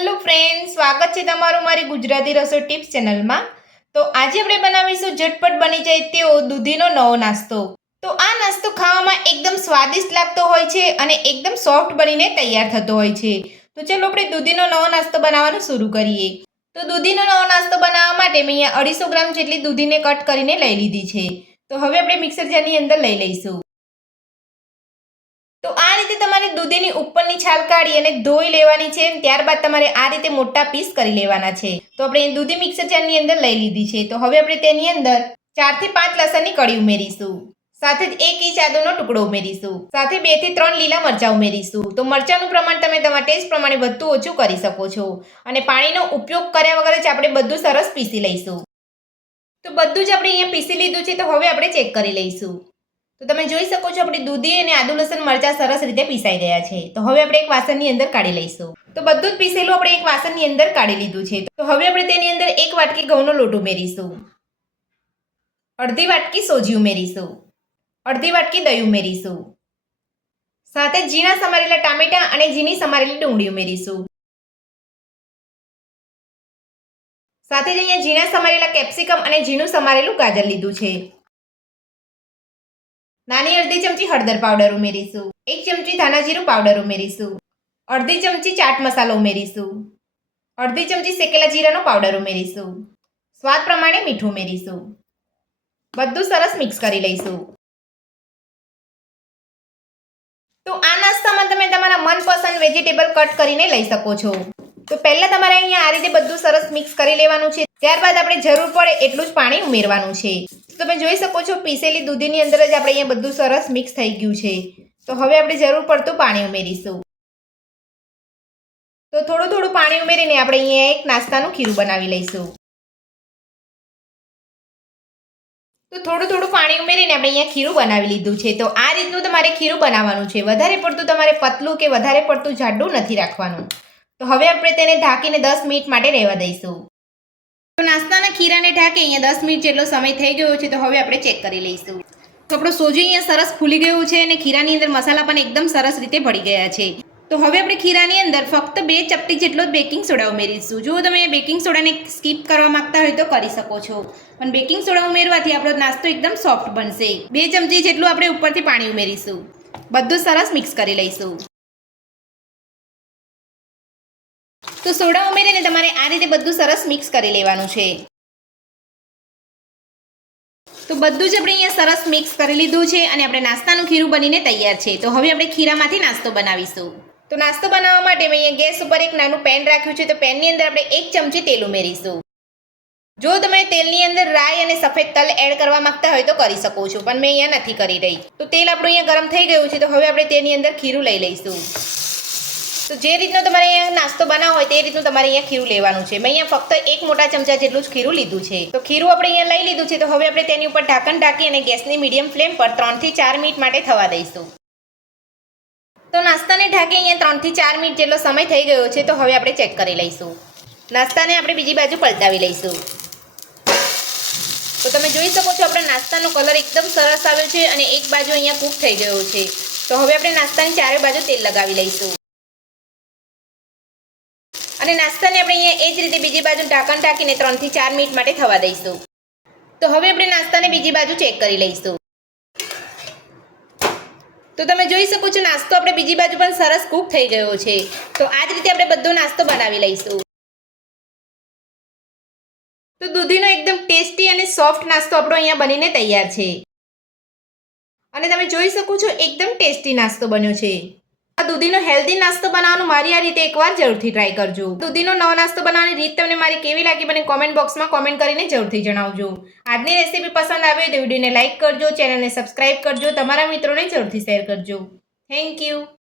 Hello friends, સ્વાગત છે તમારું મારી ગુજરાતી રસોઈ ટિપ્સ ચેનલમાં। તો આજે આપણે બનાવીશું ઝટપટ બની જાય તેવો દૂધીનો નવો નાસ્તો। તો આ નાસ્તો ખાવામાં એકદમ સ્વાદિષ્ટ લાગતો હોય છે અને એકદમ સોફ્ટ બનીને તૈયાર થતો હોય છે। તો ચાલો આપણે દૂધીનો નવો નાસ્તો બનાવવાનું શરૂ કરીએ। તો દૂધીનો નવો નાસ્તો બનાવવા માટે મેં અહીંયા 250 ગ્રામ જેટલી દૂધીને કટ કરીને લઈ લીધી છે। તો હવે આપણે મિક્સર જારની અંદર લઈ લઈશું। તો આ રીતે તમારે દૂધીની ઉપરની છાલ કાઢી અને ધોઈ લેવાની છે। ત્યારબાદ તમારે આ રીતે મોટા પીસ કરી લેવાના છે। તો આપણે દૂધી મિક્સર જારની અંદર લઈ લીધી છે। તો હવે આપણે તેની અંદર 4 થી 5 લસણની કળી ઉમેરીશું। સાથે જ 1 ઇંચ આદુનો ટુકડો ઉમેરીશું। સાથે 2 થી 3 લીલા મરચાં ઉમેરીશું। તો મરચાંનું પ્રમાણ તમે તમારા ટેસ્ટ પ્રમાણે વધુ ઓછું કરી શકો છો। અને પાણીનો ઉપયોગ કર્યા વગર જ આપણે બધું સરસ પીસી લઈશું। તો બધું જ આપણે અહીંયા પીસી લીધું છે। તો હવે આપણે ચેક કરી લઈશું। તો તમે જોઈ શકો છો આપણી દૂધી અને આદુ લસણ મરચાં સરસ રીતે પીસાઈ ગયા છે। તો હવે આપણે એક વાસણની અંદર કાઢી લઈશું। તો બધું જ પીસેલું આપણે એક વાસણની અંદર કાઢી લીધું છે। તો હવે આપણે તેની અંદર 1 વાટકી ઘઉંનો લોટ ઉમેરીશું। અડધી વાટકી સોજી ઉમેરીશું। અડધી વાટકી દહીં ઉમેરીશું। સાથે ઝીણા સમારેલા ટામેટા અને ઝીણી સમારેલી ડુંગળી ઉમેરીશું। સાથે જ અહીંયા ઝીણા સમારેલા કેપ્સિકમ અને ઝીણું સમારેલું ગાજર લીધું છે। નાની અડધી ચમચી હળદર પાવડર ઉમેરીશું। 1 ચમચી ધાણા જીરું પાવડર ઉમેરીશું। અડધી ચમચી ચાટ મસાલો ઉમેરીશું। અડધી ચમચી શેકેલા જીરાનો પાવડર ઉમેરીશું। સ્વાદ પ્રમાણે મીઠું ઉમેરીશું। બધું સરસ મિક્સ કરી લઈશું। તો આ નાસ્તામાં તમે તમારા મનપસંદ વેજીટેબલ કટ કરીને લઈ શકો છો। તો પહેલા તમારે અહીંયા આ રીતે બધું સરસ મિક્સ કરી લેવાનું છે। ત્યારબાદ આપણે જરૂર પડે એટલું જ પાણી ઉમેરવાનું છે। તમે જોઈ શકો છો પીસેલી દૂધીની અંદર જ આપણે અહીંયા બધું સરસ મિક્સ થઈ ગયું છે। તો હવે આપણે જરૂર પડતું પાણી ઉમેરીશું। તો થોડું થોડું પાણી ઉમેરીને આપણે અહીંયા એક નાસ્તાનું ખીરું બનાવી લઈશું। તો થોડું થોડું પાણી ઉમેરીને આપણે અહીંયા ખીરું બનાવી લીધું છે। તો આ રીતનું તમારે ખીરું બનાવવાનું છે। વધારે પડતું તમારે પતલું કે વધારે પડતું જાડું નથી રાખવાનું। તો હવે આપણે તેને ઢાંકીને 10 મિનિટ માટે રહેવા દઈશું। તો નાસ્તાના ખીરાને ઢાંકી અહીંયા 10 મિનિટ જેટલો સમય થઈ ગયો છે। તો હવે આપણે ચેક કરી લઈશું। તો આપણું સોજી અહીંયા સરસ ફૂલી ગયું છે અને ખીરાની અંદર મસાલા પણ એકદમ સરસ રીતે ભળી ગયા છે। તો હવે આપણે ખીરાની અંદર ફક્ત 2 ચપટી જેટલો જ બેકિંગ સોડા ઉમેરીશું। જો તમે બેકિંગ સોડાને સ્કીપ કરવા માંગતા હોય તો કરી શકો છો, પણ બેકિંગ સોડા ઉમેરવાથી આપણો નાસ્તો એકદમ સોફ્ટ બનશે। 2 ચમચી જેટલું આપણે ઉપરથી પાણી ઉમેરીશું। બધું સરસ મિક્સ કરી લઈશું। તો સોડા ઉમેરીને તમારે આ રીતે બધું સરસ મિક્સ કરી લેવાનું છે। તો બધું જ આપણે અહીંયા સરસ મિક્સ કરી લીધું છે અને આપણે નાસ્તાનું ખીરું બનીને તૈયાર છે। તો હવે આપણે ખીરામાંથી નાસ્તો બનાવીશું। તો નાસ્તો બનાવવા માટે મેં અહીંયા ગેસ ઉપર એક નાનું પેન રાખ્યું છે। તો પેનની અંદર આપણે 1 ચમચી તેલ ઉમેરીશું। જો તમે તેલની અંદર રાઈ અને સફેદ તલ એડ કરવા માંગતા હોય તો કરી શકો છો, પણ મેં અહીંયા નથી કરી રહી। તો તેલ આપણું અહીંયા ગરમ થઈ ગયું છે। તો હવે આપણે તેની અંદર ખીરું લઈ લઈશું। તો જે રીતનો તમારે અહીંયા નાસ્તો બનાવવો હોય તે રીતનું તમારે અહીંયા ખીરું લેવાનું છે। મેં અહીંયા ફક્ત 1 મોટા ચમચા જેટલું જ ખીરું લીધું છે। તો ખીરું આપણે અહીંયા લઈ લીધું છે। તો હવે આપણે તેની ઉપર ઢાંકણ ઢાંકી અને ગેસની મીડિયમ ફ્લેમ પર 3 થી 4 મિનિટ માટે થવા દઈશું। તો નાસ્તાને ઢાંકી અહીંયા 3 થી 4 મિનિટ જેટલો સમય થઈ ગયો છે। તો હવે આપણે ચેક કરી લઈશું। નાસ્તાને આપણે બીજી બાજુ પલટાવી લઈશું। તો તમે જોઈ શકો છો આપણા નાસ્તાનો કલર એકદમ સરસ આવ્યો છે અને એક બાજુ અહીંયા કૂક થઈ ગયો છે। તો હવે આપણે નાસ્તાની ચારે બાજુ તેલ લગાવી લઈશું અને નાસ્તાને આપણે અહીંયા એ જ રીતે બીજી બાજુ ઢાંકણ ઢાંકીને 3 થી 4 મિનિટ માટે થવા દઈશું। તો હવે આપણે નાસ્તાને બીજી બાજુ ચેક કરી લઈશું। તો તમે જોઈ શકો છો નાસ્તો આપણે બીજી બાજુ પણ સરસ કૂક થઈ ગયો છે। તો આ જ રીતે આપણે બધો નાસ્તો બનાવી લઈશું। તો દૂધીનો એકદમ ટેસ્ટી અને સોફ્ટ નાસ્તો આપણો અહીંયા બનીને તૈયાર છે અને તમે જોઈ શકો છો એકદમ ટેસ્ટી નાસ્તો બન્યો છે। આ દૂધીનો હેલ્ધી નાસ્તો બનાવવાનું મારી આ રીતે એકવાર જરૂરથી ટ્રાય કરજો। દૂધીનો નવો નાસ્તો બનાવવાની રીત તમને મારી કેવી લાગી મને કોમેન્ટ બોક્સમાં કોમેન્ટ કરીને જરૂરથી જણાવજો। આજની રેસીપી પસંદ આવી હોય તો વિડીયોને લાઇક કરજો, ચેનલને સબસ્ક્રાઇબ કરજો, તમારા મિત્રોને જરૂરથી શેર કરજો। Thank you.